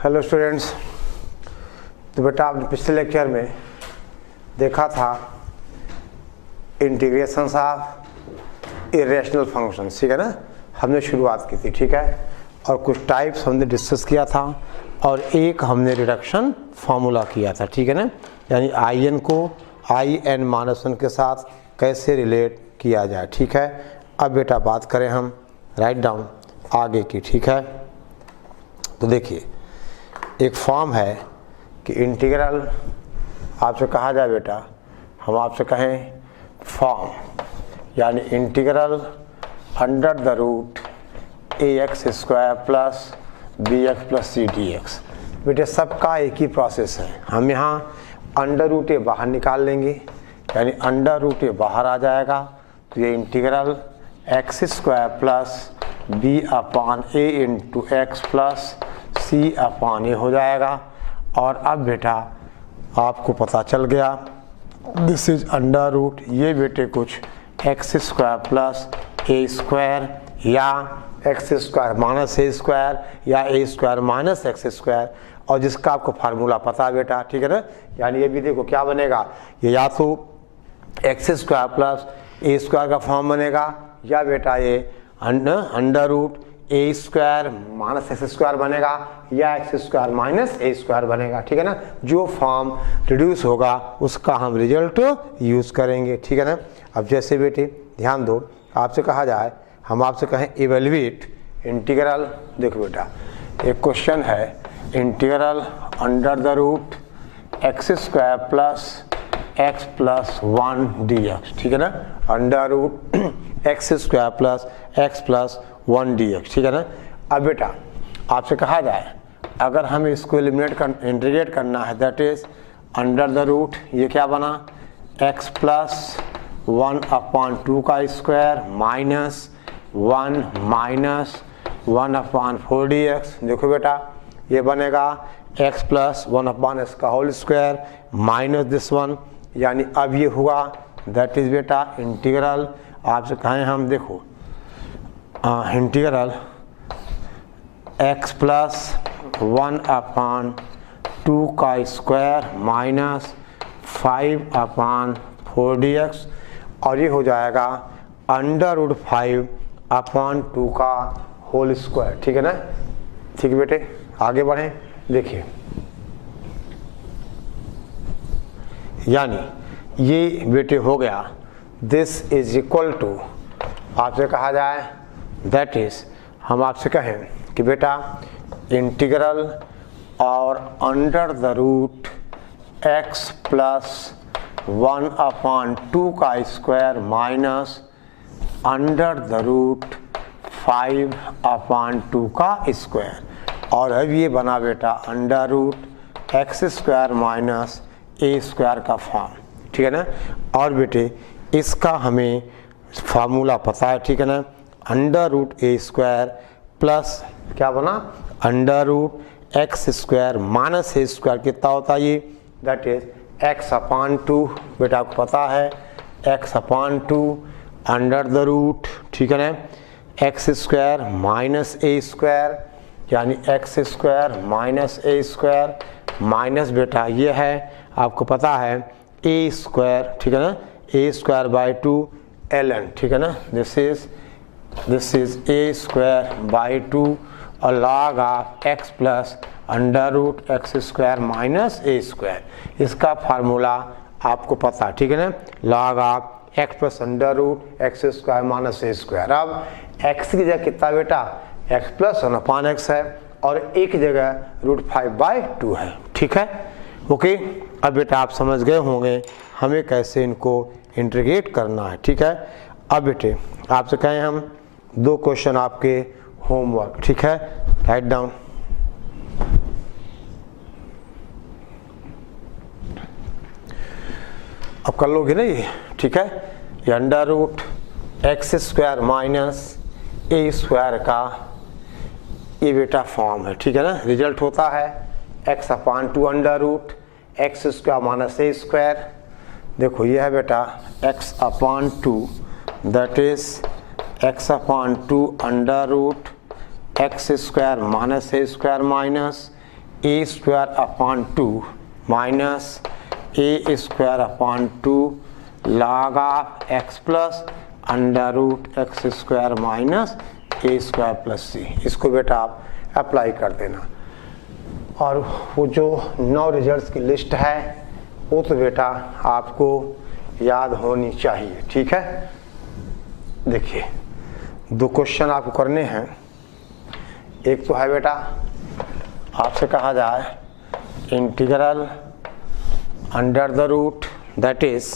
Hello students. तो बेटा आपने पिछले लेक्चर में देखा था इंटीग्रेशंस ऑफ इरेशनल फंक्शंस, ठीक है ना। हमने शुरुआत की थी, ठीक है, और कुछ टाइप्स हमने डिस्कस किया था और एक हमने रिडक्शन फार्मूला किया था, ठीक है ना। यानी आई एन को आई एन माइनस वन के साथ कैसे रिलेट किया जाए, ठीक है। अब बेटा बात करें हम राइट डाउन आगे की, ठीक है। तो देखिए एक फॉर्म है कि इंटीग्रल आपसे कहा जाए बेटा, हम आपसे कहें फॉर्म यानी integral under the root a x square plus b x plus c d x. बेटे सबका एक ही प्रोसेस है। हम यहाँ अंडर रूट ए बाहर निकाल लेंगे, यानी अंडर रूट ए बाहर आ जाएगा, तो ये integral x square plus b upon a into x plus c upon a हो जाएगा। और अब बेटा आपको पता चल गया दिस इज अंडर रूट, ये बेटे कुछ एक्स स्क्वायर प्लस ए स्क्वायर या x square minus a square या ए स्क्वायर माइनस एक्स स्क्वायर, और जिसका आपको फार्मूला पता है बेटा, ठीक है ना। यानी ये भी देखो क्या बनेगा, ये या तो एक्स स्क्वायर प्लस ए स्क्वायर का फॉर्म बनेगा या बेटा ये under root a square minus x square बनेगा या x square minus a square बनेगा, ठीक है ना। जो फॉर्म रिड्यूस होगा उसका हम रिजल्ट यूज़ करेंगे, ठीक है ना। अब जैसे बेटे ध्यान दो, आपसे कहा जाए, हम आपसे कहें इवेल्युएट इंटीग्रल। देखो बेटा एक क्वेश्चन है integral under the root x square plus x plus one d x, ठीक है ना। Under root x square plus x plus one d x, ठीक है ना। अब बेटा आपसे कहा जाए अगर हमें इसको इंटीग्रेट करना है, that is under the root, ये क्या बना x plus one upon two का square minus one upon four d x. देखो बेटा ये बनेगा x plus one upon x का whole square minus this one, यानी अब ये हुआ दैट इज बेटा इंटीग्रल आपसे कहें हम, देखो integral x plus one upon two का square minus five upon four d x, और ये हो जाएगा under root five upon two का होल स्क्वायर, ठीक है ना। ठीक है बेटे आगे बढ़ें। देखिए यानी ये बेटे हो गया दिस इज इक्वल टू, आपसे कहा जाए दैट इज, हम आपसे कहें कि बेटा इंटीग्रल और under the root x plus one upon two का square minus under the root five upon two का स्क्वायर, और अब ये बना बेटा under root x square minus a square का फॉर्म, ठीक है ना। और बेटे इसका हमें फार्मूला पता है, ठीक है ना। Under root a square plus क्या बना under root x square minus a square कितना होता है ये, that is x upon two, बेटा आपको पता है x upon two under the root, ठीक है ना, x square minus a square, यानी x square minus a square minus बेटा ये है आपको पता है ए स्क्वायर, ठीक है ना, a square by two l n, ठीक है ना। This is a square by two और log of x plus under root x square minus a square, इसका फार्मूला आपको पता है, ठीक है ना। Log of x plus under root x square minus a square. अब एक्स की जगह कितना बेटा x plus one upon x है और एक जगह रूट फाइव बाई टू है, ठीक है। ओके अब बेटा आप समझ गए होंगे हमें कैसे इनको इंटीग्रेट करना है, ठीक है। अब बेटे आपसे कहें हम दो क्वेश्चन आपके होमवर्क, ठीक है, राइट डाउन। अब कर लोगे ना ये, ठीक है। ये under root x square minus a square का ये बेटा फॉर्म है, ठीक है ना। रिजल्ट होता है x upon two under root x square minus a square. देखो ये है बेटा x upon two, that is x upon two under root x square minus a square minus a square upon 2 minus a square upon 2 log of x plus under root x square minus a square plus c. इसको बेटा आप apply कर देना। और वो जो 9 results की list है वो तो बेटा आपको याद होनी चाहिए, ठीक है। देखिए 2 क्वेश्चन आपको करने हैं। एक तो है बेटा आपसे कहा जाए integral under the root that is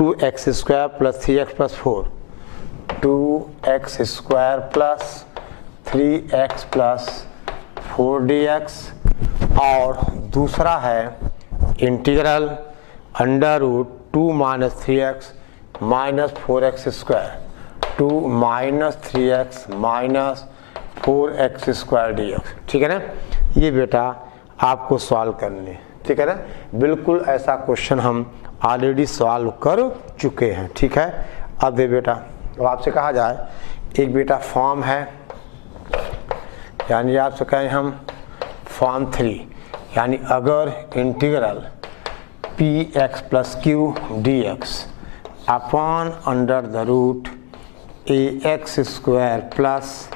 2x square plus 3x plus 4 2x square plus 3x plus 4 dx, और दूसरा है integral under root 2 minus 3x minus 4x square 2 minus 3x minus 4x square dx, ठीक है ना। ये बेटा आपको solve करने, ठीक है ना। बिल्कुल ऐसा क्वेश्चन हम ऑलरेडी सॉल्व कर चुके हैं, ठीक है। अब दे बेटा तो आपसे कहा जाए एक बेटा फॉर्म है, यानी आपसे कहें हम फॉर्म 3, यानी अगर integral px plus q dx upon under the root ax square plus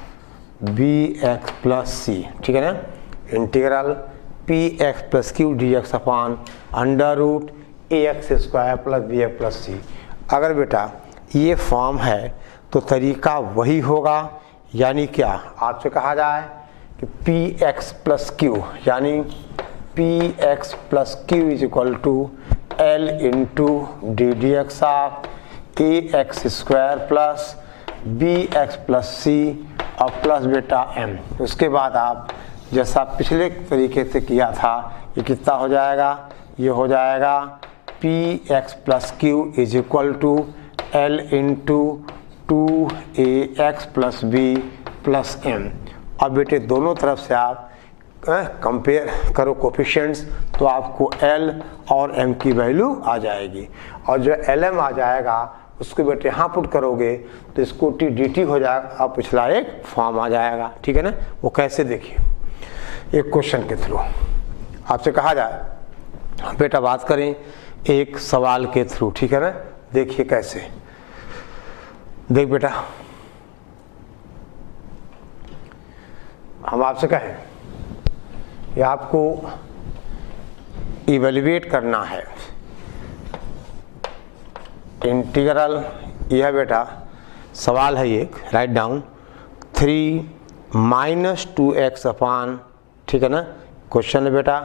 bx plus c, ठीक है ना। Integral px plus q dx upon under root ax square plus bx plus c. अगर बेटा ये फॉर्म है तो तरीका वही होगा, यानी क्या आपसे कहा जाए कि px प्लस क्यू यानी px plus q is equal to l into d d x of ax square plus bx plus c और प्लस बेटा m। उसके बाद आप जैसा पिछले तरीके से किया था ये कितना हो जाएगा, ये हो जाएगा px plus q is equal to l into 2ax plus b plus m। अब बेटे दोनों तरफ से आप कंपेयर करो कोफिशिएंट्स तो आपको l और m की वैल्यू आ जाएगी, और जो lm आ जाएगा उसको बेटे यहाँ पुट करोगे तो इसको t dt हो जाएगा, अब पिछला एक फॉर्म आ जाएगा, ठीक है ना। वो कैसे देखिए एक क्वेश्चन के थ्रू आपसे कहा जाए बेटा बात करें एक सवाल के थ्रू, ठीक है ना। देखिए कैसे, देख बेटा हम आपसे कहें कि आपको इवेल्युएट करना है इंटीग्रल, यह बेटा सवाल है एक, write down 3 minus 2x upon, ठीक है ना। क्वेश्चन है बेटा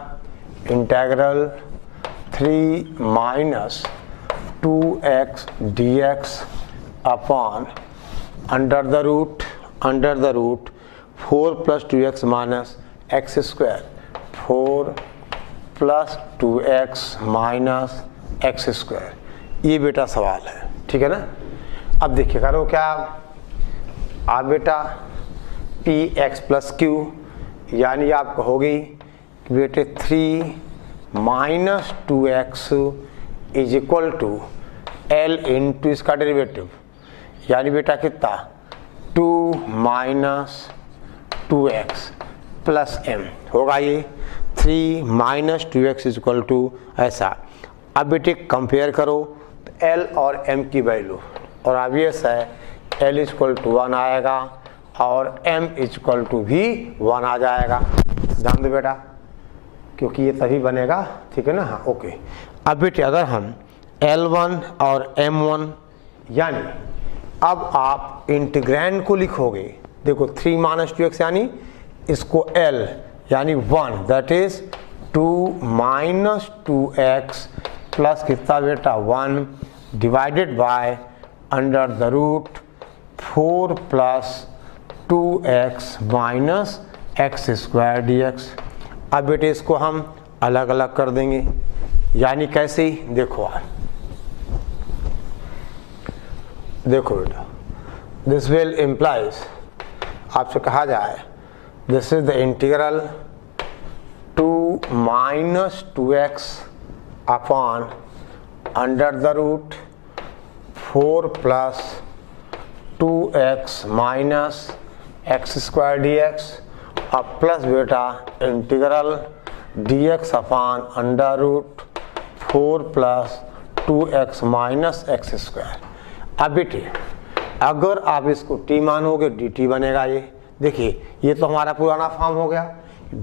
integral 3 minus 2x dx upon under the root 4 plus 2x minus x square 4 plus 2x minus x square, ये बेटा सवाल है, ठीक है ना। अब देखिए करो क्या आप बेटा px प्लस क्यू यानी आप कहोगे कि बेटे 3 minus 2x is equal to l into इसका डेरिवेटिव, यानी बेटा कितना 2 माइनस 2x प्लस m होगा, ये 3 minus 2x is equal to ऐसा। अब बेटे कंपेयर करो तो l और m की वैल्यू, और ऑब्वियस है l इज इक्वल टू 1 आएगा और m इज इक्वल टू भी 1 आ जाएगा, ध्यान दो बेटा क्योंकि ये तभी बनेगा, ठीक है ना। हाँ ओके। अब बेटे अगर हम L1 और M1 यानी अब आप इंटीग्रैंड को लिखोगे, देखो 3 माइनस 2x यानी इसको L यानी 1 that is 2 minus 2x plus कितना बेटा 1 divided by under the root 4 plus 2x minus x square dx। अब बेटे इसको हम अलग अलग कर देंगे, यानी कैसे, देखो देखो बेटा दिस विल इम्प्लाइज, आपसे कहा जाए this is the integral 2 minus 2x upon under the root 4 plus 2x minus x square dx, अब प्लस बेटा integral dx upon under root 4 plus 2x minus x square. अब बेटे अगर आप इसको t मानोगे dt बनेगा। ये देखिए ये तो हमारा पुराना फॉर्म हो गया,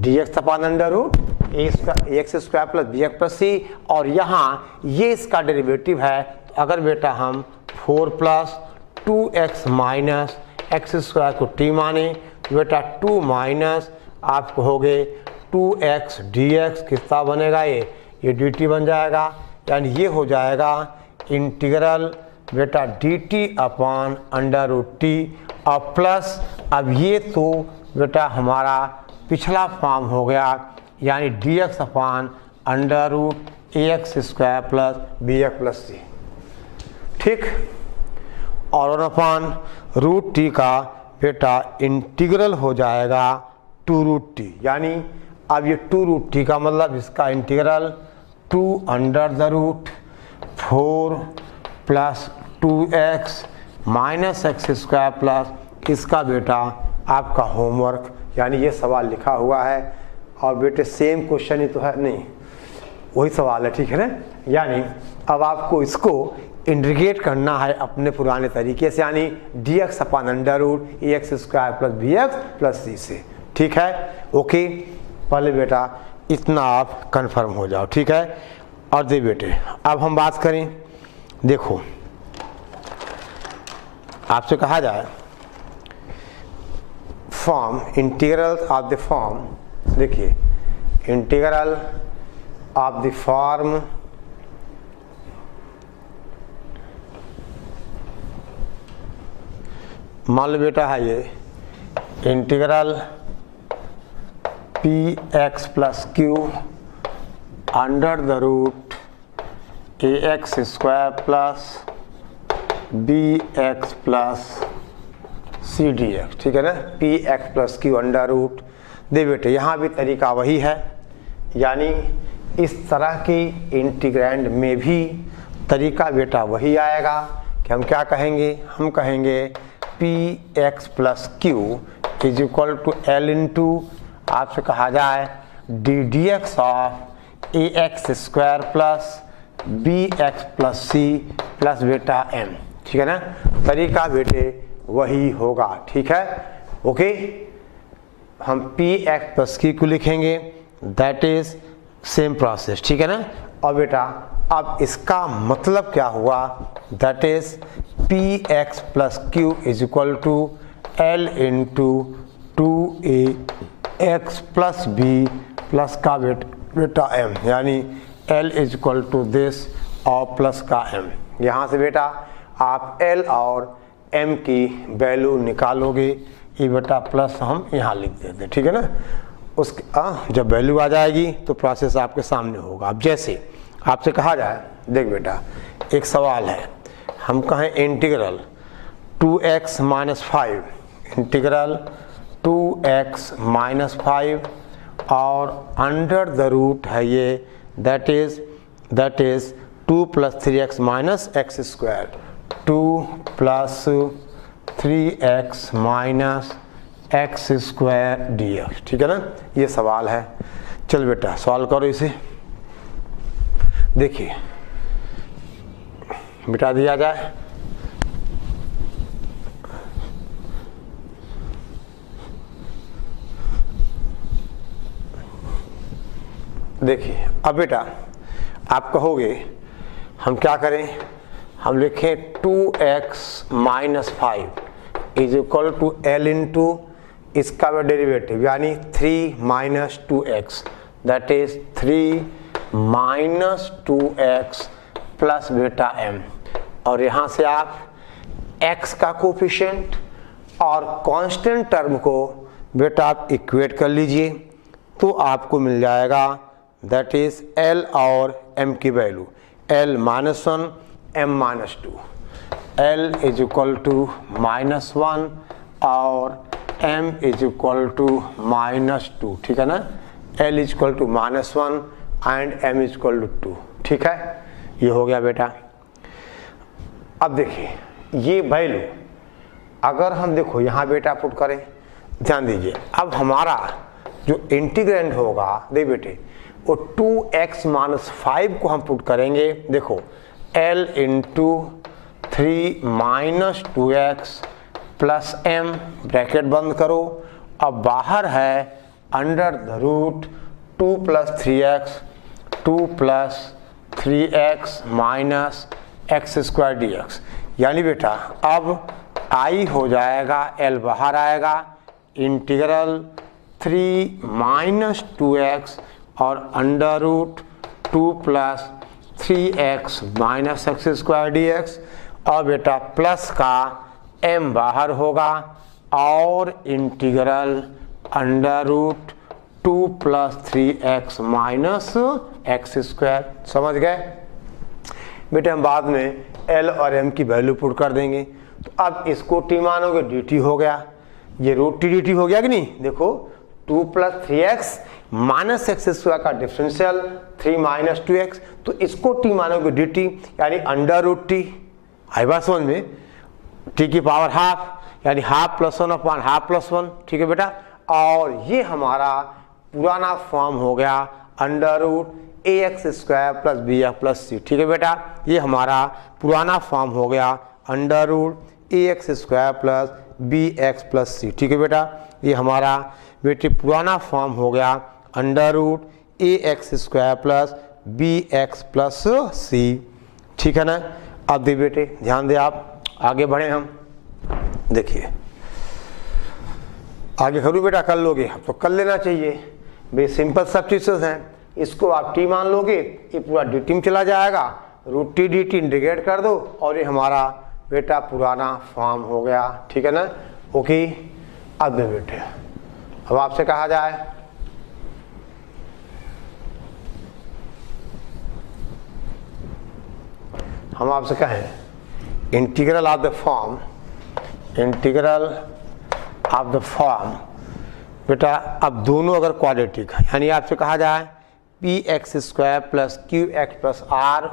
dx upon under root x square plus b x plus c, और यहाँ ये इसका डेरिवेटिव है। तो अगर बेटा हम 4 plus 2x minus x square को t माने तो बेटा 2 माइनस आप कहोगे 2x dx कितना बनेगा, ये dt बन जाएगा। यानी ये हो जाएगा इंटीग्रल बेटा dt upon under root t, और प्लस अब ये तो बेटा हमारा पिछला फॉर्म हो गया, यानी dx upon under root a x square plus b x plus c. ठीक, और 1 रूट टी का बेटा इंटीग्रल हो जाएगा 2 रूट टी, यानी अब ये 2 रूट टी का मतलब इसका integral 2 under the root 4 plus 2x minus x square plus इसका बेटा आपका होमवर्क, यानी ये सवाल लिखा हुआ है। और बेटे सेम क्वेश्चन ही तो है, नहीं वही सवाल है, ठीक है ना। यानी अब आपको इसको इंटीग्रेट करना है अपने पुराने तरीके से, यानी dx upon under root a x square plus b x plus c से। ठीक है, ओके, पहले बेटा इतना आप कंफर्म हो जाओ, ठीक है। और दे बेटे अब हम बात करें, देखो आपसे कहा जाए form integral of the form, देखिए इंटीग्रल ऑफ द फॉर्म मान लो बेटा है ये integral p x plus q under the root a x square plus b x plus c d x, ठीक है ना। P x plus q under root, दे बेटे यहाँ भी तरीका वही है, यानी इस तरह की इंटीग्रैंड में भी तरीका बेटा वही आएगा कि हम क्या कहेंगे, हम कहेंगे p x plus q is equal to l into आपसे कहा जाए d d x of a x square plus b x plus c plus बेटा एम, ठीक है ना। तरीका बेटे वही होगा, ठीक है, ओके। हम पी एक्स प्लस क्यू को लिखेंगे, दैट इज सेम प्रोसेस, ठीक है ना। और बेटा अब इसका मतलब क्या हुआ, that is p x plus q is equal to l into 2a x plus b plus का बेटा एम, यानी l is equal to this और प्लस का एम। यहाँ से बेटा आप एल और एम की वैल्यू निकालोगे, ये बेटा प्लस हम यहाँ लिख देते, ठीक है ना। उसके जब वैल्यू आ जाएगी तो प्रोसेस आपके सामने होगा। अब जैसे आपसे कहा जाए, देख बेटा एक सवाल है, हम कहें integral 2x minus 5 integral 2x minus 5 और अंडर द रूट है ये, that is 2 plus 3x minus x square, 2 plus 3x minus x square d x, ठीक है ना। ये सवाल है, चल बेटा सॉल्व करो इसे। देखिए मिटा दिया जाए, देखिए अब बेटा आप कहोगे हम क्या करें, हम लिखें 2x minus 5 is equal to l into इसका डेरिवेटिव, यानी 3 minus 2x, that is 3 minus 2x plus बेटा m। और यहाँ से आप x का कोफिशिएंट और कांस्टेंट टर्म को बेटा आप इक्वेट कर लीजिए, तो आपको मिल जाएगा दैट इज l और m की value, l minus 1 m minus 2, l is equal to minus 1 और m is equal to minus 2, ठीक है ना। l is equal to minus 1 and m is equal to 2, ठीक है, ये हो गया बेटा। अब देखिए ये वैल्यू अगर हम देखो यहाँ बेटा पुट करें, ध्यान दीजिए, अब हमारा जो इंटीग्रेंड होगा देख बेटे वो 2x माइनस 5 को हम पुट करेंगे, देखो l into 3 minus 2x plus m, bracket बंद करो, अब बाहर है under the root 2 plus 3x 2 plus 3x minus x square d x, यानी बेटा अब i हो जाएगा, l बाहर आएगा, इंटीग्रल 3 माइनस 2x और under root 2 plus 3x minus x square d x, और बेटा प्लस का m बाहर होगा और integral under root 2 plus 3x minus x square. समझ गए बेटे? हम बाद में l और m की वैल्यू पुट कर देंगे। तो अब इसको t मानोगे dt हो गया, ये रूट टी dt हो गया कि नहीं? देखो 2 plus 3x minus x square का डिफरेंशियल 3 माइनस 2x, तो इसको t मानोगे dt यानी अंडर रूट टी। आई बात समझ में? t की पावर हाफ यानी half plus 1 upon half plus 1, ठीक है बेटा। और ये हमारा पुराना फॉर्म हो गया under root a x square plus b x plus c, ठीक है बेटा। ये हमारा पुराना फॉर्म हो गया under root a x square plus b x plus c, ठीक है बेटा। ये हमारा बेटे पुराना फॉर्म हो गया under root a x square plus b x plus c, ठीक है ना। अब दे बेटे ध्यान दे, आप आगे बढ़े, हम देखिए आगे करूँ बेटा, कर लोगे आप तो कर लेना चाहिए भाई, सिंपल सब्स्टिट्यूशन हैं। इसको आप टी मान लोगे, ये पूरा डी टी में चला जाएगा, root t d t integrate कर दो और ये हमारा बेटा पुराना फॉर्म हो गया, ठीक है ना। ओके, अब दे बेटे अब आपसे कहा जाए हम आपसे कहें integral of the form, integral of the form बेटा, अब दोनों अगर क्वाड्रेटिक है यानी आपसे कहा जाए p x square plus q x plus r,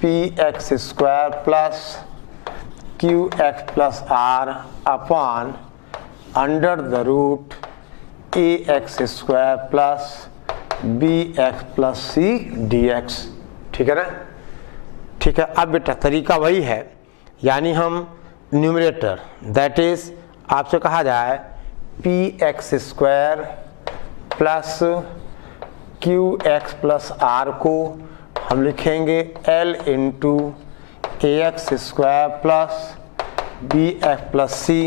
p x square plus q x plus r upon under the root a x square plus b x plus c d x, ठीक है ना। ठीक है, अब बेटा तरीका वही है, यानी हम न्यूमरेटर दैट इज आपसे कहा जाए p x square plus q x plus r को हम लिखेंगे l into a x square plus b x plus c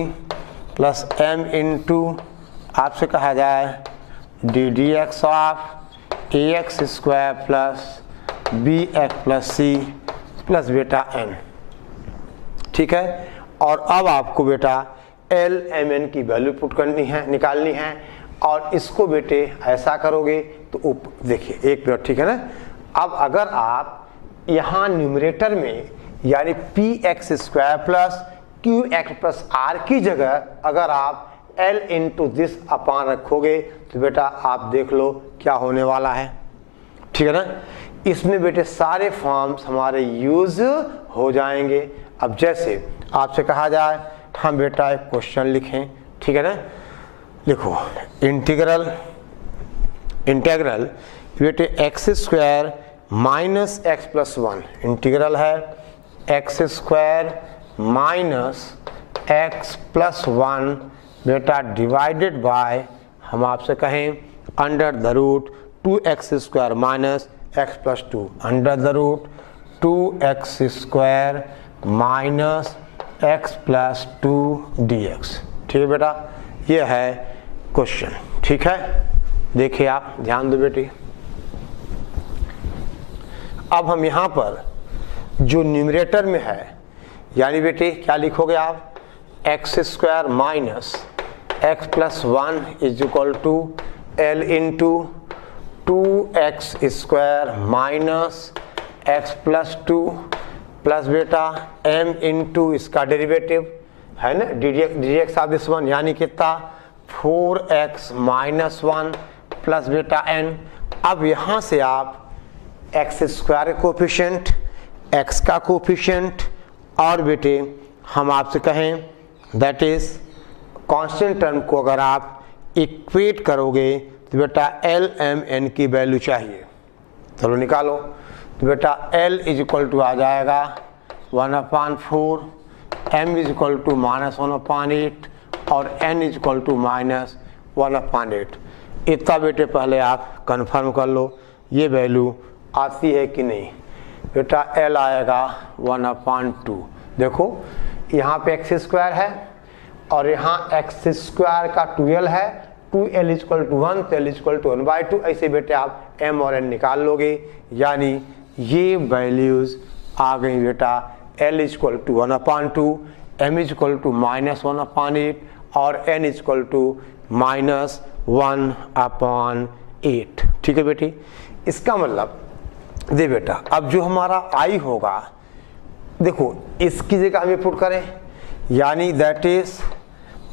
plus m into आपसे कहा जाए d d x of a x square plus b x plus c plus बेटा n, ठीक है। और अब आपको बेटा एल एम एन की वैल्यू पुट करनी है, निकालनी है, और इसको बेटे ऐसा करोगे तो देखिए एक मिनट, ठीक है ना। अब अगर आप यहाँ न्यूमरेटर में यानी p x square plus q x plus r की जगह अगर आप एल इंटू दिस अपान रखोगे तो बेटा आप देख लो क्या होने वाला है, ठीक है ना। इसमें बेटे सारे फॉर्म्स हमारे यूज हो जाएंगे। अब जैसे आपसे कहा जाए हम बेटा एक क्वेश्चन लिखें, ठीक है ना। लिखो इंटीग्रल इंटीग्रल बेटे x square minus x plus 1, integral है x square minus x plus 1 बेटा डिवाइडेड बाय हम आपसे कहें under the root 2x square minus x plus 2 under the root 2x square minus x plus 2 dx, ठीक है बेटा। ये है क्वेश्चन, ठीक है। देखिए आप ध्यान दो बेटी, अब हम यहाँ पर जो न्यूमरेटर में है यानी बेटे क्या लिखोगे आप x square minus x plus 1 is equal to l into 2x square minus x plus 2 plus बेटा m इंटू इसका डेरिवेटिव है ना d x of this one यानी कितना 4x माइनस 1 प्लस बेटा n। अब यहाँ से आप एक्स स्क्वायर कोफिशिएंट, x का कोफिशिएंट और बेटे हम आपसे कहें दैट इज कांस्टेंट टर्म को अगर आप इक्वेट करोगे तो बेटा एल एम एन की वैल्यू चाहिए, चलो निकालो। तो बेटा L इज इक्वल टू आ जाएगा 1/4, M इज इक्वल टू -1/8 और N इज इक्वल टू -1/8। इतना बेटे पहले आप कंफर्म कर लो ये वैल्यू आती है कि नहीं। बेटा L आएगा 1/2। देखो यहाँ पे x² है और यहाँ x² का 2l है, 2l इज इक्वल टू 1 तो l इज इक्वल टू 1/2। ऐसे बेटे आप m और n निकाल लोगे, यानी ये वैल्यूज आ गई बेटा l is equal to 1/2, m is equal to -1/8 और n इज इक्वल टू -1/8। ठीक है बेटी, इसका मतलब दे बेटा अब जो हमारा i होगा, देखो इसकी जगह हम पुट करें, यानी दैट इज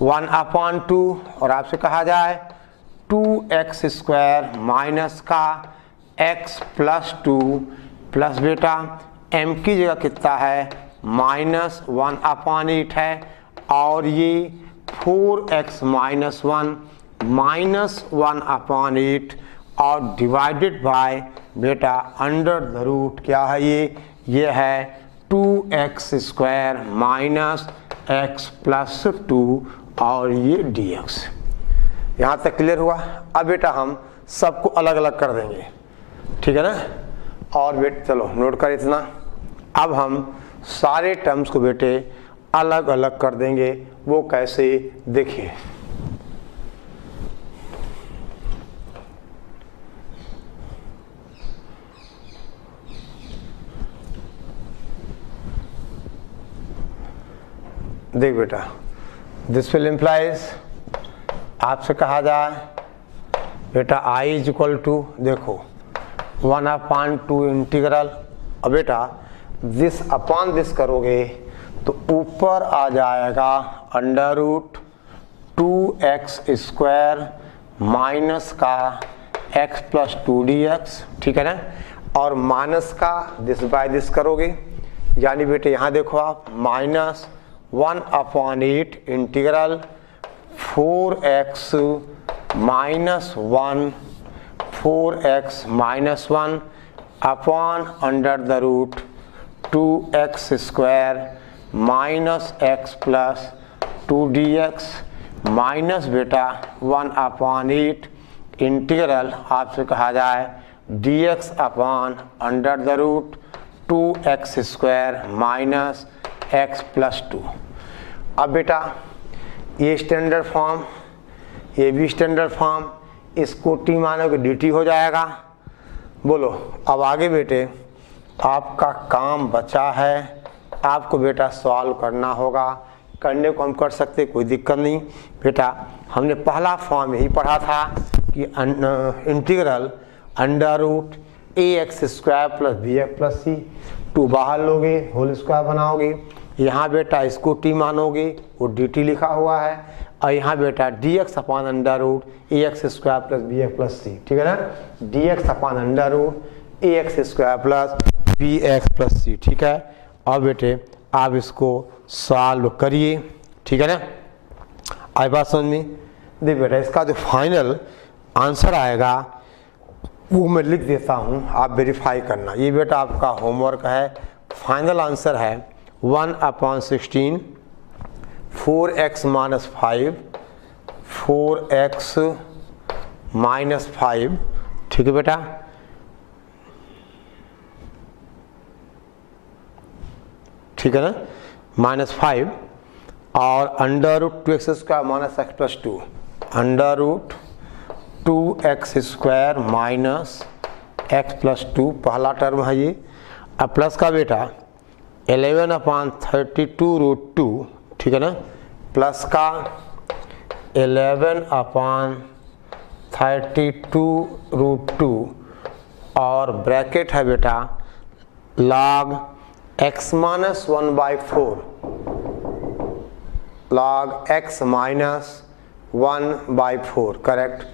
1/2 और आपसे कहा जाए 2x² माइनस का x + 2 प्लस बेटा m की जगह कितना है -1/8 है और ये 4x - 1 -1/8 और डिवाइडेड बाय बेटा अंडर द रूट क्या है ये है 2x² माइनस x + 2 और ये dx। यहाँ तक क्लियर हुआ। अब बेटा हम सबको अलग अलग कर देंगे, ठीक है ना। और बेटे चलो नोट कर इतना, अब हम सारे टर्म्स को बेटे अलग अलग कर देंगे। वो कैसे देखिए, देख बेटा दिस विल इम्प्लाइज, आपसे कहा जाए बेटा i इज इक्वल टू देखो 1/2 इंटीग्रल। अब बेटा दिस अपॉन दिस करोगे तो ऊपर आ जाएगा अंडर रूट 2x² माइनस का x + 2 dx, ठीक है ना। और माइनस का दिस बाय दिस करोगे, यानी बेटे यहाँ देखो आप -1/8 integral 4x - 1 upon under the root 2x² minus x + 2 dx minus बेटा 1/8 इंटीग्रल आपसे कहा जाए dx upon under the root 2x² minus x + 2। अब बेटा ये स्टैंडर्ड फॉर्म, ये भी स्टैंडर्ड फॉर्म, इसको t मानोगे dt हो जाएगा। बोलो अब आगे बेटे आपका काम बचा है, आपको बेटा सॉल्व करना होगा। करने को हम कर सकते, कोई दिक्कत नहीं बेटा। हमने पहला फॉर्म यही पढ़ा था कि integral under root ax² + bx + c, 2 बाहर लोगे होल स्क्वायर बनाओगे, यहाँ बेटा इसको t मानोगे वो dt लिखा हुआ है, और यहाँ बेटा dx upon under root ax² + bx + c, ठीक है ना। dx upon under root ax² + bx + c, ठीक है। अब बेटे आप इसको सॉल्व करिए, ठीक है ना। आई बात समझ में। देख बेटा इसका जो फाइनल आंसर आएगा वो मैं लिख देता हूँ, आप वेरीफाई करना। ये बेटा आपका होमवर्क है। फाइनल आंसर है 1/16 4x - 5 4x - 5, ठीक है बेटा। ठीक है ना, -5 और under root 2x² minus x + 2, under root 2x² minus x + 2 पहला टर्म है ये। अब प्लस का बेटा 11/32√2, ठीक है ना, प्लस का 11/32√2 और ब्रैकेट है बेटा log x - 1/4, log x - 1/4, correct.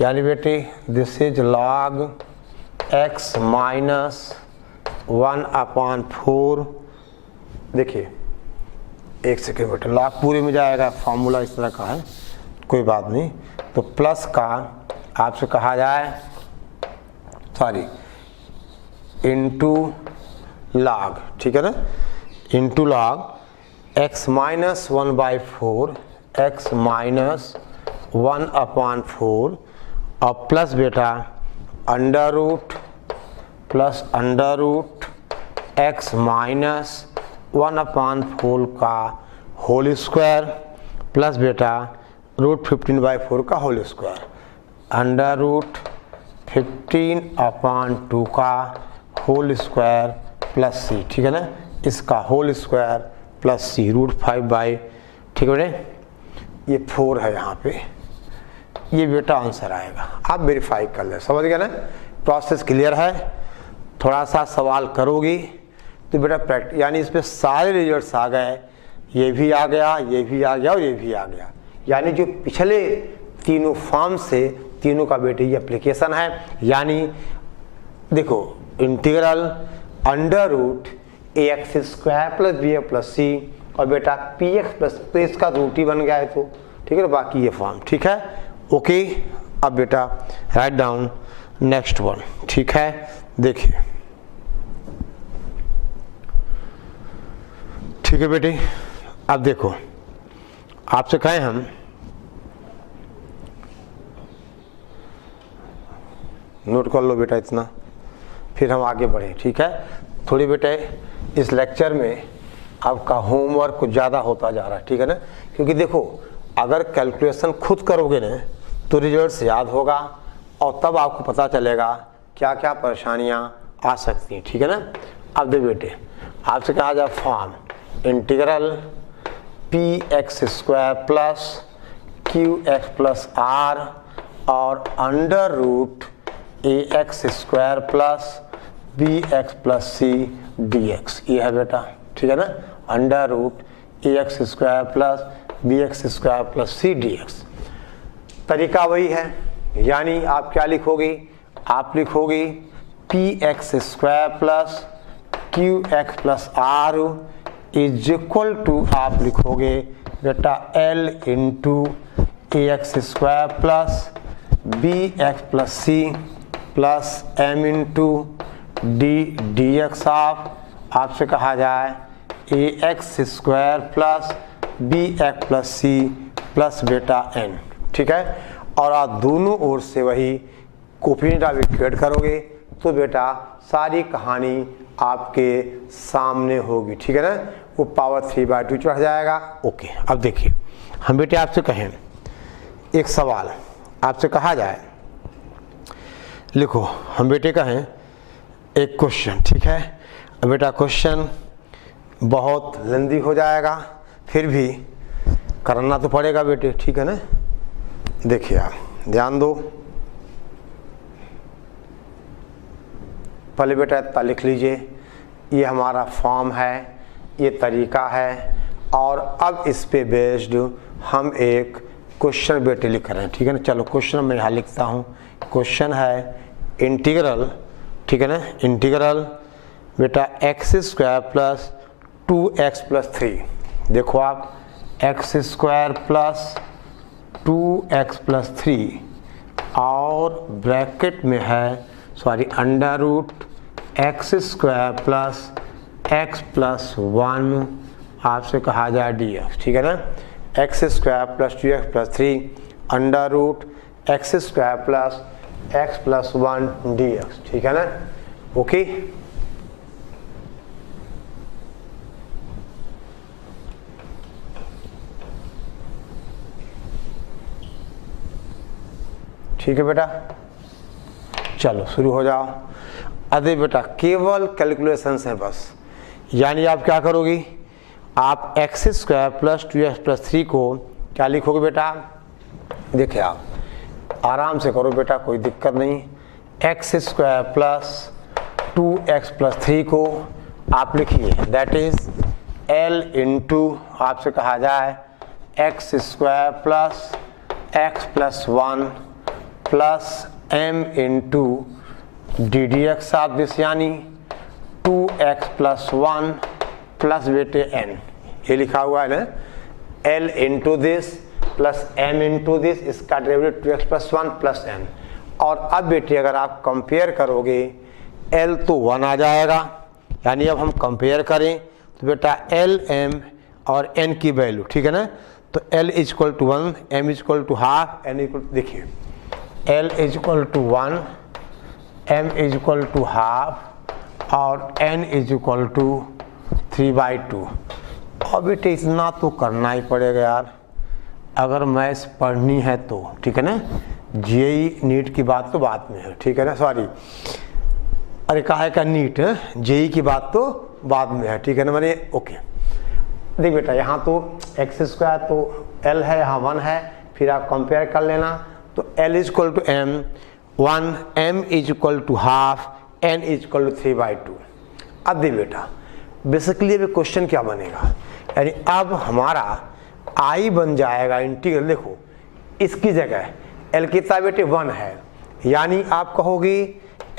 यानी बेटे दिस इज log x - 1/4। देखिए एक सेकेंड बेटा, log पूरे में जाएगा, फॉर्मूला इस तरह का है, कोई बात नहीं। तो प्लस का आपसे कहा जाए इनटू लॉग, ठीक है ना, into log x minus 1/4 x minus 1/4 और प्लस बेटा अंडर रूट x माइनस 1/4 का होल स्क्वायर प्लस बेटा रूट 15/4 का होल स्क्वायर अंडर रूट 15/2 का होल स्क्वायर प्लस सी, ठीक है ना, इसका होल स्क्वायर प्लस सी रूट 5/, ठीक है बेटे, ये 4 है यहाँ पे, ये बेटा आंसर आएगा। आप वेरीफाई कर ले, समझ गए ना, प्रोसेस क्लियर है। थोड़ा सा सवाल करोगी तो बेटा प्रैक्टिस, यानी इस पर सारे रिजल्ट्स आ गए, ये भी आ गया, ये भी आ गया और ये भी आ गया, यानी जो पिछले तीनों फॉर्म से तीनों का बेटे ये एप्लीकेशन है। यानी देखो integral under root ax square plus bx plus c और बेटा px प्लस, तो इसका रूट ही बन गया है, तो ठीक है, बाकी ये फॉर्म, ठीक है, ओके। अब बेटा राइट डाउन नेक्स्ट वन, ठीक है, देखिए, ठीक है बेटे। अब देखो आपसे कहें हम नोट कर लो बेटा इतना, फिर हम आगे बढ़े, ठीक है। थोड़ी बेटे इस लेक्चर में आपका होमवर्क कुछ ज़्यादा होता जा रहा है, ठीक है ना, क्योंकि देखो अगर कैलकुलेशन खुद करोगे ना तो रिजल्ट्स याद होगा और तब आपको पता चलेगा क्या क्या परेशानियां आ सकती हैं, ठीक है ना। अब देखो बेटे आपसे कहा जाए form integral px square plus qx plus r और under root ax square plus bx plus c dx, ये है बेटा, ठीक है ना, under root ax square plus bx square plus c dx। तरीका वही है, यानी आप क्या लिखोगे, आप लिखोगे px square plus qx plus r is equal to, आप लिखोगे बेटा l into ax square plus bx plus c plus m into d dx of, आपसे कहा जाए ax square plus bx plus c plus बेटा n, ठीक है। और आप दोनों ओर से वही कोफिशिएंट आप इक्वेट करोगे तो बेटा सारी कहानी आपके सामने होगी, ठीक है ना, वो पावर 3/2 चढ़ जाएगा, ओके। अब देखिए हम बेटे आपसे कहें एक सवाल, आपसे कहा जाए लिखो, हम बेटे कहें एक क्वेश्चन, ठीक है। अब बेटा क्वेश्चन बहुत लंबी हो जाएगा, फिर भी करना तो पड़ेगा बेटे, ठीक है ना। देखिए आप ध्यान दो, पहले बेटा इतना लिख लीजिए, ये हमारा फॉर्म है, ये तरीका है, और अब इस पे बेस्ड हम एक क्वेश्चन बेटे लिख रहे हैं, ठीक है ना। चलो क्वेश्चन मैं यहाँ लिखता हूँ, क्वेश्चन है इंटीग्रल, ठीक है ना, इंटीग्रल बेटा x square plus 2x plus 3, देखो आप x square plus 2x plus 3 और ब्रैकेट में है under root x square plus x plus 1 आपसे कहा जाए dx, ठीक है ना, x square plus 2x plus 3 under root x square plus x plus 1 dx, ठीक है ना, ओके। ठीक है बेटा, चलो शुरू हो जाओ। अरे बेटा केवल कैलकुलेशंस हैं बस, यानी आप क्या करोगी, आप x square plus 2x plus 3 को क्या लिखोगे बेटा, देखिए आप आराम से करो बेटा, कोई दिक्कत नहीं। x square plus 2x plus 3 को आप लिखिए, दैट इज l इंटू आपसे कहा जाए x square plus x plus 1 plus m into d d x of this, यानी 2x प्लस 1 प्लस बेटे n, ये लिखा हुआ है ना, l into this plus m into this, इसका derivative 2x plus 1 plus n। और अब बेटे अगर आप कंपेयर करोगे l तो 1 आ जाएगा, यानी अब हम कंपेयर करें तो बेटा l m और n की वैल्यू, ठीक है ना, तो l is equal to 1, m is equal to half, n equal, देखिए l is equal to 1, m is equal to half और n इज इक्वल टू 3/2। और बेटे इतना तो करना ही पड़ेगा यार, अगर मैथ्स पढ़नी है तो, ठीक है ना। जेई नीट की बात तो बाद में है, ठीक है ना, सॉरी अरे कहा का नीट, जेई की बात तो बाद में है, ठीक है ना, मैंने ओके। देख बेटा यहाँ तो एक्स स्क्वायर तो एल है, यहाँ 1 है, फिर आप कंपेयर कर लेना, तो l is equal to m 1, m is equal to half, n is equal to 3/2। अब देख बेटा बेसिकली अभी क्वेश्चन क्या बनेगा, यानी अब हमारा आई बन जाएगा इंटीग्रल, देखो इसकी जगह एल कितना बेटे 1 है, यानी आप कहोगे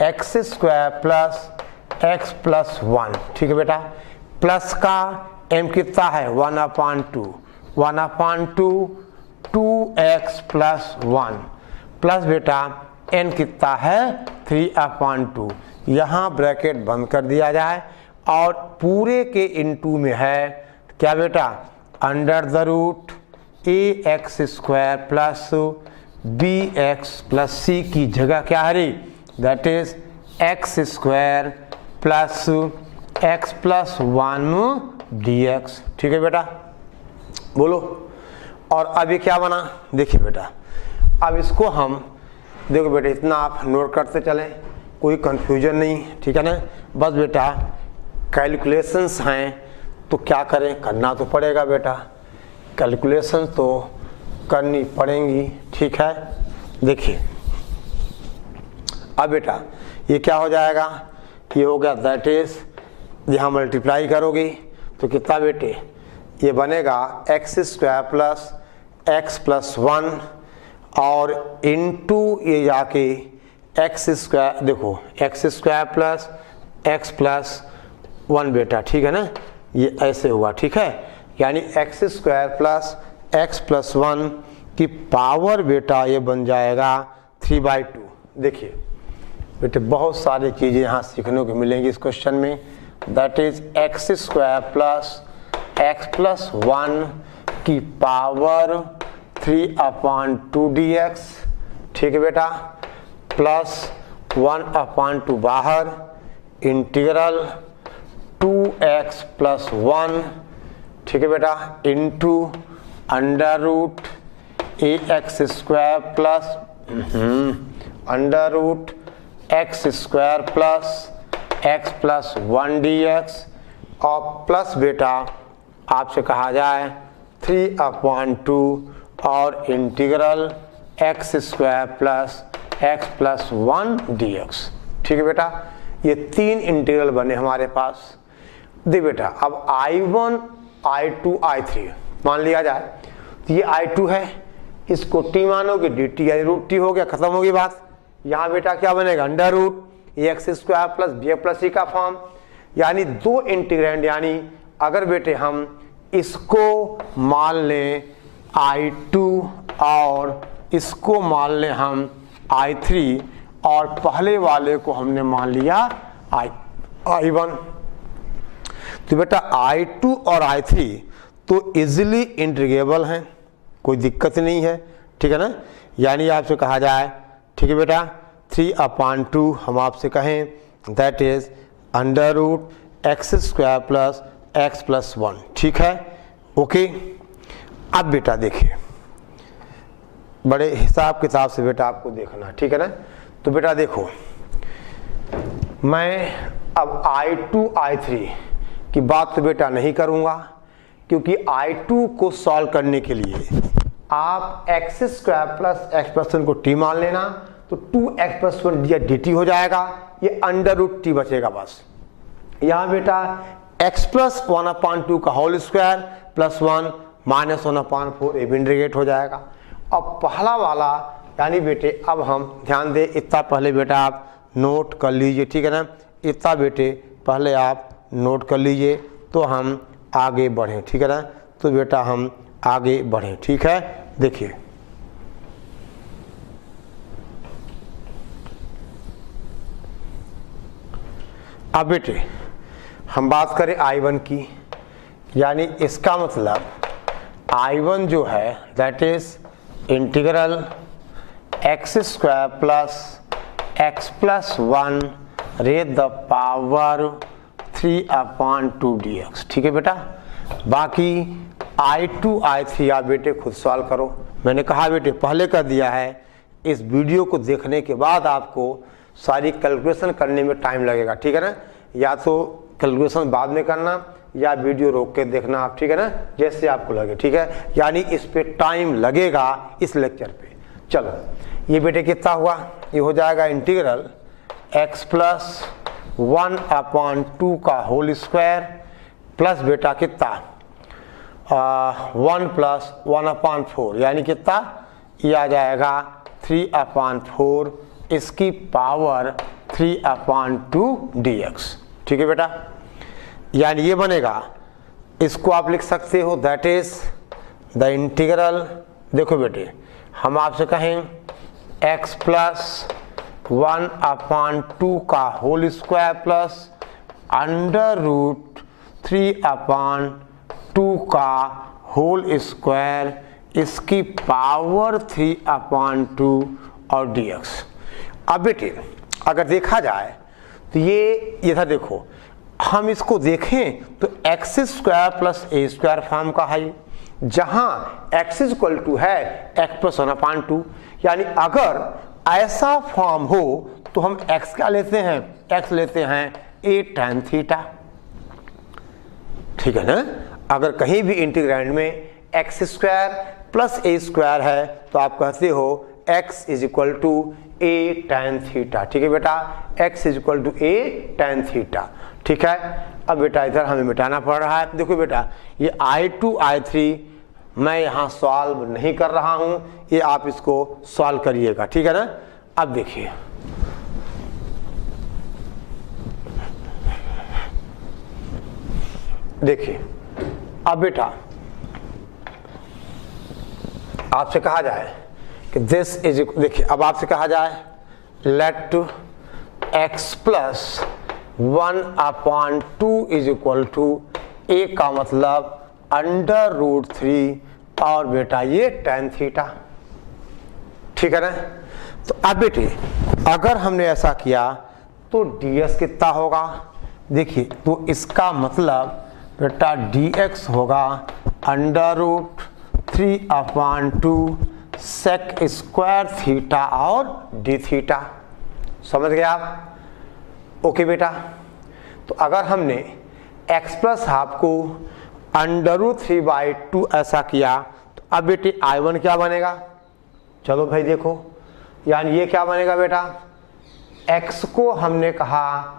x square plus x plus 1, ठीक है बेटा, प्लस का m कितना है 1/2, 1/2 2x प्लस 1 प्लस बेटा n कितना है 3/2। यहाँ ब्रैकेट बंद कर दिया जाए और पूरे के इनटू में है क्या बेटा, under the root ax square plus bx plus c की जगह क्या है, that is x square plus x plus 1 dx, ठीक है बेटा, बोलो। और अभी क्या बना, देखिए बेटा अब इसको हम, देखो बेटा इतना आप नोट करते चलें, कोई कंफ्यूजन नहीं, ठीक है ना, बस बेटा कैलकुलेशंस हैं तो क्या करें, करना तो पड़ेगा बेटा, कैलकुलेशन तो करनी पड़ेंगी, ठीक है। देखिए अब बेटा ये क्या हो जाएगा, ये हो गया दैट इज, यहाँ मल्टीप्लाई करोगे तो कितना बेटे, ये बनेगा x square plus x plus 1 और इनटू ये जाके एक्स स्क्वायर, देखो x square plus x plus 1 बेटा, ठीक है ना, ये ऐसे हुआ, ठीक है, यानी x square plus x plus 1 की पावर बेटा ये बन जाएगा 3/2। देखिए बेटे बहुत सारी चीज़ें यहाँ सीखने को मिलेंगी इस क्वेश्चन में, that is x square plus x plus 1 की पावर 3/2 dx, ठीक है बेटा, प्लस 1/2 बाहर, इंटीग्रल 2x प्लस 1, ठीक है बेटा, into under root ax square plus under root x square plus x plus 1 dx और प्लस बेटा आपसे कहा जाए 3/2 और integral x square plus x plus 1 dx, ठीक है बेटा, ये 3 इंटीग्रल बने हमारे पास। देख बेटा अब I1 I2 I3 मान लिया जाए, तो ये I2 है, इसको t मानोगे dt यानी रूट t हो गया, खत्म होगी बात। यहाँ बेटा क्या बनेगा, under root x square plus b plus c का फॉर्म, यानी 2 इंटीग्रेंड, यानी अगर बेटे हम इसको मान लें I2 और इसको मान लें हम I3 और पहले वाले को हमने मान लिया I1, तो बेटा I2 और I3 तो इजीली इंटीग्रेबल हैं, कोई दिक्कत नहीं है, ठीक है ना, यानी आपसे कहा जाए, ठीक है बेटा 3/2 हम आपसे कहें that is under root x square plus x plus 1, ठीक है, ओके। अब बेटा देखिए बड़े हिसाब किताब से बेटा आपको देखना, ठीक है ना, तो बेटा देखो मैं अब I2 I3 की बात तो बेटा नहीं करूँगा, क्योंकि I2 को सॉल्व करने के लिए आप x square plus x plus 1 को t मान लेना, तो 2x प्लस 1 dt हो जाएगा, ये अंडर रूट t बचेगा बस। यहाँ बेटा x प्लस 1/2 का होल स्क्वायर प्लस 1 माइनस 1/4 ये भी इंटीग्रेट हो जाएगा। अब पहला वाला यानी बेटे अब हम ध्यान दें, इतना पहले बेटा आप नोट कर लीजिए, ठीक है ना, इतना बेटे पहले आप नोट कर लीजिए तो हम आगे बढ़ें, ठीक है ना, तो बेटा हम आगे बढ़ें, ठीक है, देखिए अब बेटे हम बात करें I1 की, यानी इसका मतलब I1 जो है that is integral x square plus x plus 1 raise the power 3/2 dx। ठीक है बेटा, बाकी I2 I3 आप बेटे खुद सॉल्व करो। मैंने कहा बेटे पहले कर दिया है, इस वीडियो को देखने के बाद आपको सारी कैलकुलेशन करने में टाइम लगेगा। ठीक है ना, या तो कैलकुलेशन बाद में करना या वीडियो रोक के देखना आप, ठीक है ना, जैसे आपको लगे। ठीक है, यानी इस पे टाइम लगेगा इस लेक्चर पे। चलो ये बेटे कितना हुआ, ये हो जाएगा इंटीग्रल x प्लस 1/2 का होल स्क्वायर प्लस बेटा कितना 1 प्लस 1/4, यानी कितना ये आ जाएगा 3/4 इसकी पावर 3/2 dx। ठीक है बेटा, यानी ये बनेगा, इसको आप लिख सकते हो दैट इज द इंटीग्रल। देखो बेटे हम आपसे कहें x प्लस 1/2 का होल स्क्वायर प्लस √3/2 का होल स्क्वायर इसकी पावर 3/2 और dx। अब बेटे अगर देखा जाए तो ये था, देखो हम इसको देखें तो x square plus a square form का है, जहां x इक्वल टू है x प्लस 1/2। यानी अगर ऐसा फॉर्म हो तो हम x क्या लेते हैं, x लेते हैं a tan थीटा। ठीक है ना, अगर कहीं भी इंटीग्रैंड में x square plus a square है तो आप कहते हो x is equal to a tan theta. ठीक है बेटा, x is equal to a tan theta. ठीक है, अब बेटा इधर हमें मिटाना पड़ रहा है। देखो बेटा ये I2 I3 मैं यहाँ सॉल्व नहीं कर रहा हूँ, ये आप इसको सॉल्व करिएगा। ठीक है ना, अब देखिए अब बेटा आपसे कहा जाए कि दिस इज, देखिए अब आपसे कहा जाए let x plus 1/2 is equal to a का मतलब √3 और बेटा ये tan थीटा। ठीक है ना, तो अब बेटे अगर हमने ऐसा किया तो ds कितना होगा, देखिए तो इसका मतलब बेटा dx होगा √3/2 sec स्क्वायर थीटा और d थीटा। समझ गए आप? ओके बेटा, तो अगर हमने x प्लस हाफ को √3/2 ऐसा किया तो अब बेटे I1 क्या बनेगा, चलो भाई देखो, यानी ये क्या बनेगा बेटा, x को हमने कहा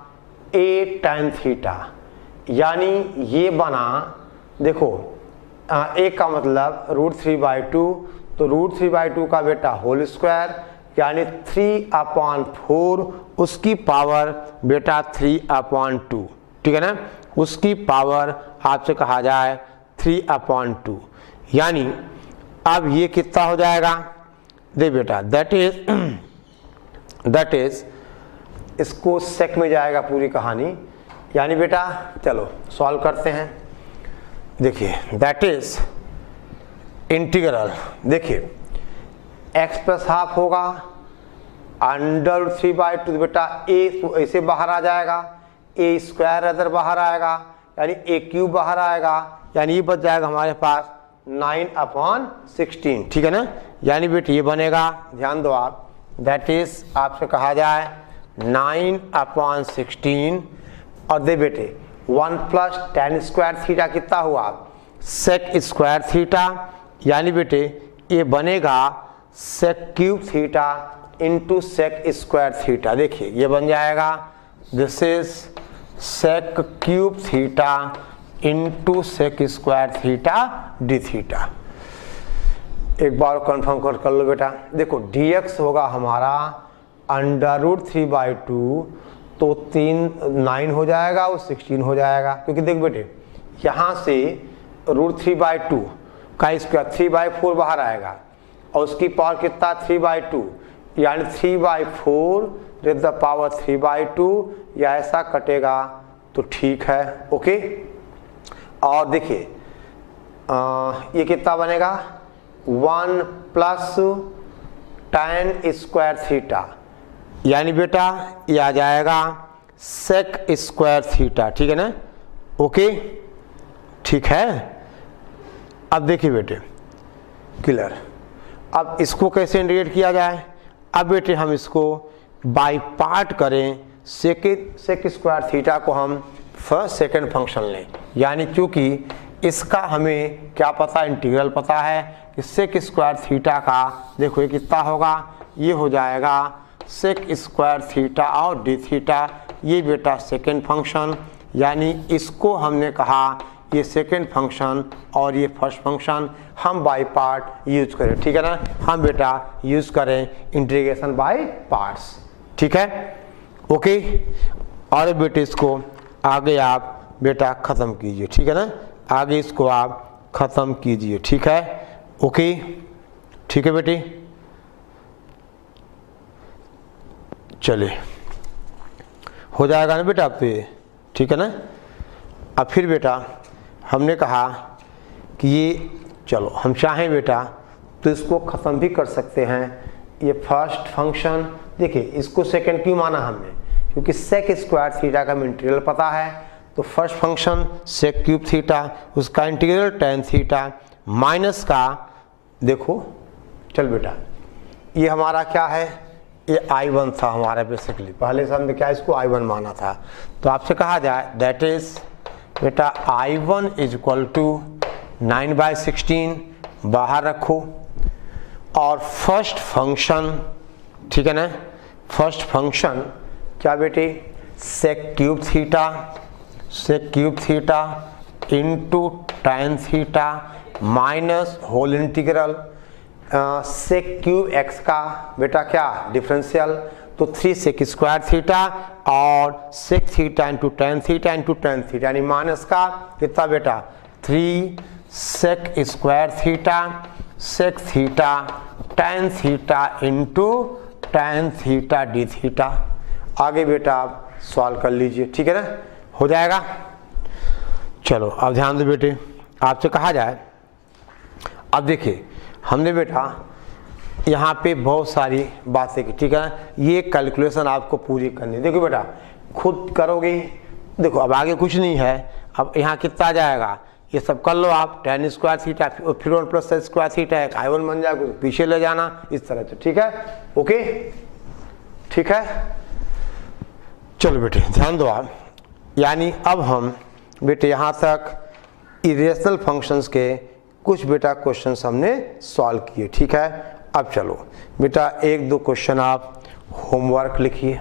a tan थीटा, यानी ये बना, देखो a का मतलब √3/2, तो √3/2 का बेटा होल स्क्वायर यानी 3/4 उसकी पावर बेटा 3/2। ठीक है ना, उसकी पावर आपसे कहा जाए 3/2, यानी अब ये कितना हो जाएगा, दे बेटा दैट इज इसको सेक में जाएगा पूरी कहानी, यानी बेटा चलो सॉल्व करते हैं। देखिए दैट इज इंटीग्रल, देखिए x प्लस हाफ होगा √3/2, बेटा a तो ऐसे बाहर आ जाएगा, a स्क्वायर इधर बाहर आएगा यानी a क्यूब बाहर आएगा, यानी ये बच जाएगा हमारे पास 9/16। ठीक है ना, यानी बेटे ये बनेगा, ध्यान दो आप, दैट इज आपसे कहा जाए 9/16 और दे बेटे 1 प्लस tan स्क्वायर थीटा कितना हुआ, sec स्क्वायर थीटा, यानी बेटे ये बनेगा sec cube theta into sec square theta. देखिए ये बन जाएगा this is sec cube theta into sec square theta d theta. एक बार कंफर्म कर लो बेटा, देखो dx होगा हमारा √3/2, तो 9 हो जाएगा और 16 हो जाएगा, क्योंकि देख बेटे यहाँ से √3/2 का स्क्वायर 3/4 बाहर आएगा, और उसकी पावर कितना 3/2 यानी 3/4 रेज़ द पावर 3/2 या ऐसा कटेगा तो ठीक है। ओके, और देखिए ये कितना बनेगा 1 प्लस tan स्क्वायर थीटा यानी बेटा ये आ जाएगा सेक स्क्वायर थीटा, ठीक है ना। ओके ठीक है। अब देखिए बेटे क्लियर, अब इसको कैसे इंटीग्रेट किया जाए। अब बेटे हम इसको बाय पार्ट करें, सेक स्क्वायर थीटा को हम फर्स्ट सेकंड फंक्शन लें, यानी क्योंकि इसका हमें क्या पता, इंटीग्रल पता है कि सेक स्क्वायर थीटा का देखो ये कितना होगा, ये हो जाएगा सेक स्क्वायर थीटा और डी थीटा, ये बेटा सेकंड फंक्शन, यानी इसको हमने कहा ये सेकंड फंक्शन और ये फर्स्ट फंक्शन हम बाय पार्ट यूज करें, ठीक है ना। हम बेटा यूज करें इंटीग्रेशन बाय पार्ट्स, ठीक है। ओके, और बेटे इसको आगे आप बेटा ख़त्म कीजिए, ठीक है ना, आगे इसको आप ख़त्म कीजिए, ठीक है। ओके ठीक है बेटे, चलिए हो जाएगा ना बेटा आप तो ये, ठीक है ना। अब फिर बेटा हमने कहा कि ये चलो हम चाहें बेटा तो इसको ख़त्म भी कर सकते हैं। ये फर्स्ट फंक्शन देखिए इसको सेकंड क्यों माना हमने, क्योंकि सेक स्क्वायर थीटा का इंटीग्रल पता है, तो first function sec cube theta उसका इंटीग्रल tan थीटा माइनस का देखो चल बेटा ये हमारा क्या है, ये I1 था हमारा बेसिकली, पहले से हमने क्या इसको I1 माना था, तो आपसे कहा जाए दैट इज बेटा I1 इज इक्वल टू 9/16 बाहर रखो, और फर्स्ट फंक्शन ठीक है ना, फर्स्ट फंक्शन क्या बेटे sec cube theta into tan theta minus whole integral sec cube x का बेटा क्या डिफरेंशियल, तो 3 सेक स्क्वायर थीटा और sec theta into tan theta यानी माइनस का कितना बेटा 3 sec square theta sec theta tan theta into tan theta d theta. आगे बेटा आप सॉल्व कर लीजिए, ठीक है ना, हो जाएगा। चलो अब ध्यान दो बेटे, आपसे कहा जाए, अब देखिए हमने बेटा यहाँ पे बहुत सारी बातें की, ठीक है ना, ये कैलकुलेशन आपको पूरी करनी है। देखो बेटा खुद करोगे, देखो अब आगे कुछ नहीं है, अब यहाँ कितना आ जाएगा ये सब कर लो आप, tan स्क्वायर थीटा फिर 1 प्लस स्क्वायर थीटा एक I1 बन जाएगा, पीछे ले जाना इस तरह से, ठीक है। ओके ठीक है, चलो बेटे ध्यान दो आप, यानी अब हम बेटे यहाँ तक इरेशनल फंक्शंस के कुछ बेटा क्वेश्चंस हमने सॉल्व किए, ठीक है। अब चलो बेटा 1-2 क्वेश्चन आप होमवर्क लिखिए।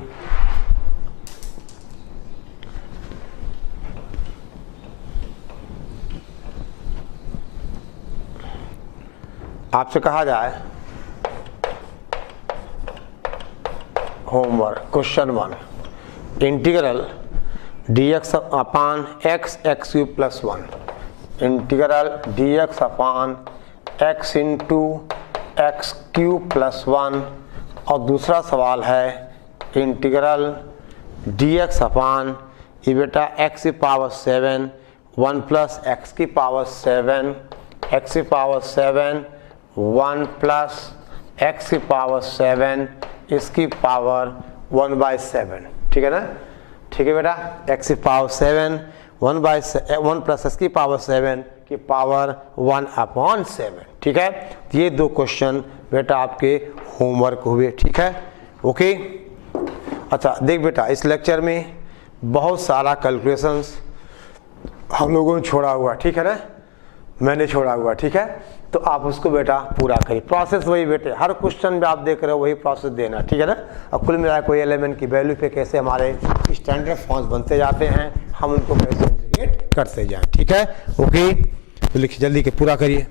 आपसे कहा जाए होमवर्क क्वेश्चन 1 इंटीग्रल dx अपान x cube plus 1 integral dx अपान x into x cube plus 1, और दूसरा सवाल है इंटीग्रल dx अपान ये बेटा x की पावर 7 1 प्लस x की पावर 7 x की पावर 7 1 प्लस x की पावर 7 इसकी पावर 1/7, ठीक है ना, ठीक है बेटा, x की पावर 7 1 प्लस x की पावर 7 की पावर 1/7, ठीक है। ये 2 क्वेश्चन बेटा आपके होमवर्क हुए, ठीक है। ओके अच्छा देख बेटा इस लेक्चर में बहुत सारा कैलकुलेशंस हम लोगों ने छोड़ा हुआ, ठीक है ना, मैंने छोड़ा हुआ, ठीक है, तो आप उसको बेटा पूरा करिए। प्रोसेस वही बेटे, हर क्वेश्चन में आप देख रहे हो वही प्रोसेस देना, ठीक है ना। अब कुल मिला कोई एलिमेंट की वैल्यू पे कैसे हमारे स्टैंडर्ड फॉर्म्स बनते जाते हैं, हम उनको कैसे इंटीग्रेट करते जाएं, ठीक है। ओके तो लिखिए जल्दी के पूरा करिए।